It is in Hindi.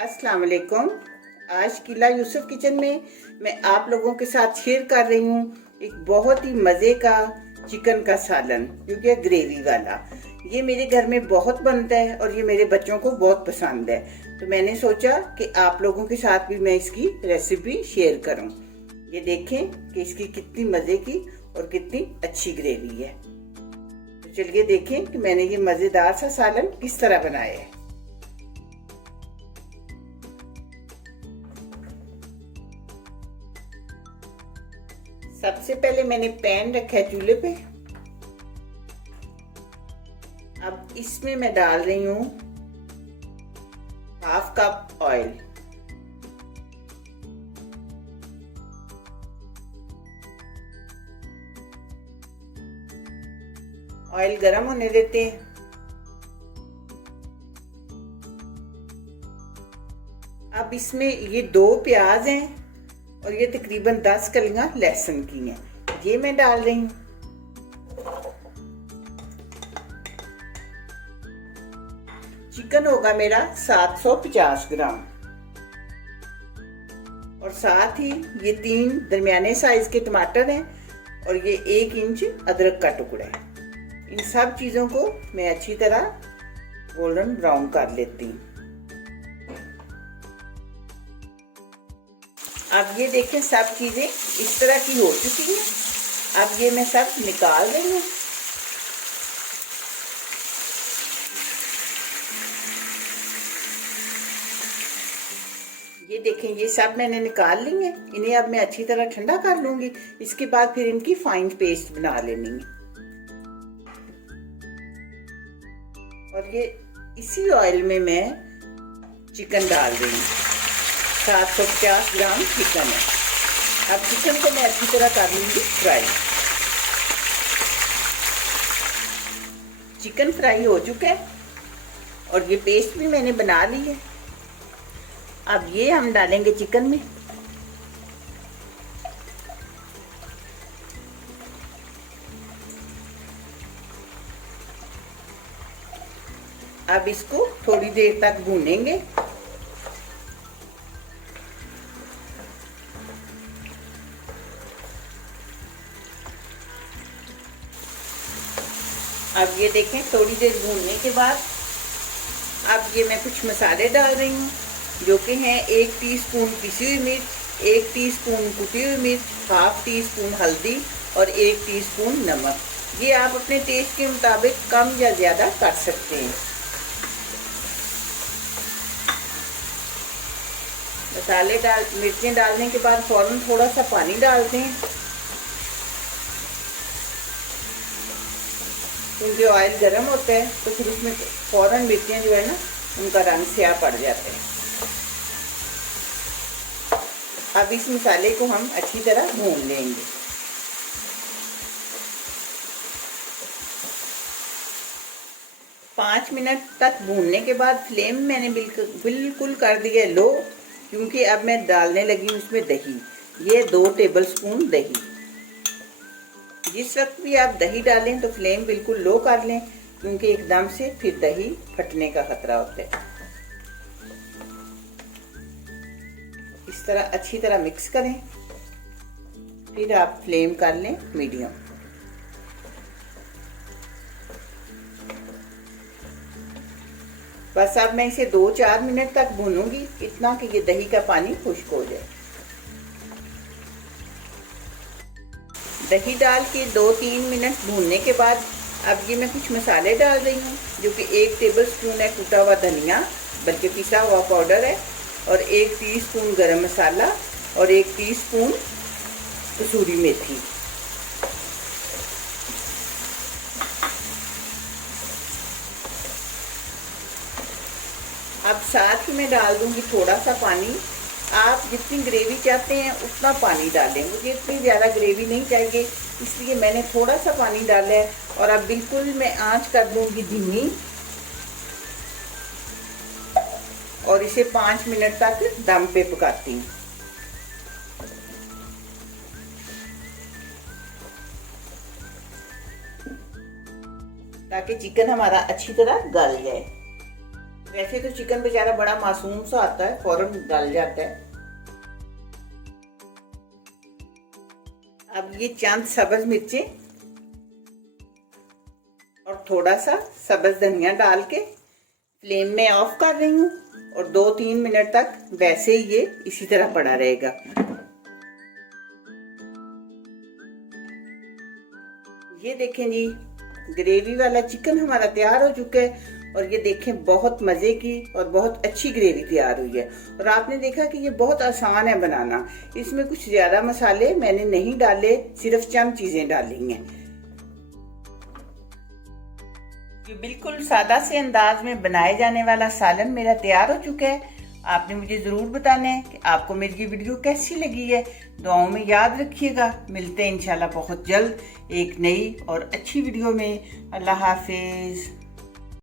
अस्सलाम वालेकुम। आज किला यूसुफ किचन में मैं आप लोगों के साथ शेयर कर रही हूँ एक बहुत ही मज़े का चिकन का सालन, जो कि ग्रेवी वाला। ये मेरे घर में बहुत बनता है और ये मेरे बच्चों को बहुत पसंद है, तो मैंने सोचा कि आप लोगों के साथ भी मैं इसकी रेसिपी शेयर करूँ। ये देखें कि इसकी कितनी मज़े की और कितनी अच्छी ग्रेवी है। तो चलिए देखें कि मैंने ये मज़ेदार सा सालन किस तरह बनाया है। सबसे पहले मैंने पैन रखा है चूल्हे पे। अब इसमें मैं डाल रही हूँ हाफ कप ऑयल। ऑयल गरम होने देते हैं। अब इसमें ये 2 प्याज हैं और ये तकरीबन 10 कलियां लहसुन की हैं, ये मैं डाल रही हूँ। चिकन होगा मेरा 750 ग्राम और साथ ही ये 3 दरमियाने साइज के टमाटर हैं और ये 1 इंच अदरक का टुकड़ा है। इन सब चीज़ों को मैं अच्छी तरह गोल्डन ब्राउन कर लेती हूँ। अब ये देखें सब चीज़ें इस तरह की हो चुकी हैं। अब ये मैं सब निकाल रही हूँ। ये देखें ये सब मैंने निकाल ली है। इन्हें अब मैं अच्छी तरह ठंडा कर लूँगी। इसके बाद फिर इनकी फाइन पेस्ट बना लेनी है। और ये इसी ऑयल में मैं चिकन डाल रही हूँ। 750 ग्राम चिकन है। अब चिकन को मैं अच्छी तरह कर लूँगी फ्राई। चिकन फ्राई हो चुका है और ये पेस्ट भी मैंने बना ली है। अब ये हम डालेंगे चिकन में। अब इसको थोड़ी देर तक भूनेंगे। अब ये देखें थोड़ी देर भूनने के बाद अब ये मैं कुछ मसाले डाल रही हूँ, जो कि हैं 1 टीस्पून पिसी हुई मिर्च, 1 टीस्पून कुटी हुई मिर्च, हाफ टीस्पून हल्दी और 1 टीस्पून नमक। ये आप अपने टेस्ट के मुताबिक कम या ज़्यादा कर सकते हैं। मसाले मिर्चें डालने के बाद फ़ौरन थोड़ा सा पानी डालते हैं, क्योंकि ऑयल गर्म होता है तो फिर उसमें फ़ौरन मिर्चें जो है ना उनका रंग स्याह पड़ जाता है। अब इस मसाले को हम अच्छी तरह भून लेंगे। पाँच मिनट तक भूनने के बाद फ्लेम मैंने बिल्कुल कर दिया लो, क्योंकि अब मैं डालने लगी हूँ उसमें दही। ये 2 टेबल स्पून दही। जिस वक्त भी आप दही डालें तो फ्लेम बिल्कुल लो कर लें, क्योंकि एकदम से फिर दही फटने का खतरा होता है। इस तरह अच्छी तरह मिक्स करें, फिर आप फ्लेम कर लें मीडियम। बस अब मैं इसे 2-4 मिनट तक भूनूंगी, इतना कि ये दही का पानी खुश्क हो जाए। दही डाल के 2-3 मिनट भूनने के बाद अब ये मैं कुछ मसाले डाल रही हूँ, जो कि 1 टेबल स्पून है कूटा हुआ धनिया, बल्कि पिसा हुआ पाउडर है, और 1 टीस्पून गरम मसाला और 1 टीस्पून कसूरी मेथी। अब साथ ही मैं डाल दूंगी थोड़ा सा पानी। आप जितनी ग्रेवी चाहते हैं उतना पानी डालें। मुझे इतनी ज़्यादा ग्रेवी नहीं चाहिए, इसलिए मैंने थोड़ा सा पानी डाला है। और अब बिल्कुल मैं आंच कर दूंगी धीमी और इसे 5 मिनट तक दम पे पकाती हूँ। ताकि चिकन हमारा अच्छी तरह गल जाए। वैसे तो चिकन बेचारा बड़ा मासूम सा आता है, फौरन डाल जाता है। अब ये चंद सब्ज मिर्चें और थोड़ा सा सब्ज धनिया डाल के फ्लेम में ऑफ कर रही हूँ और 2-3 मिनट तक वैसे ही ये इसी तरह पड़ा रहेगा। ये देखें जी, ग्रेवी वाला चिकन हमारा तैयार हो चुका है और ये देखें बहुत मज़े की और बहुत अच्छी ग्रेवी तैयार हुई है। और आपने देखा कि ये बहुत आसान है बनाना, इसमें कुछ ज़्यादा मसाले मैंने नहीं डाले, सिर्फ चंद चीज़ें डाली हैं। ये बिल्कुल सादा से अंदाज में बनाए जाने वाला सालन मेरा तैयार हो चुका है। आपने मुझे ज़रूर बताना है कि आपको मेरी ये वीडियो कैसी लगी है। दुआओं में याद रखिएगा। मिलते हैं इंशाल्लाह बहुत जल्द एक नई और अच्छी वीडियो में। अल्लाह हाफिज़।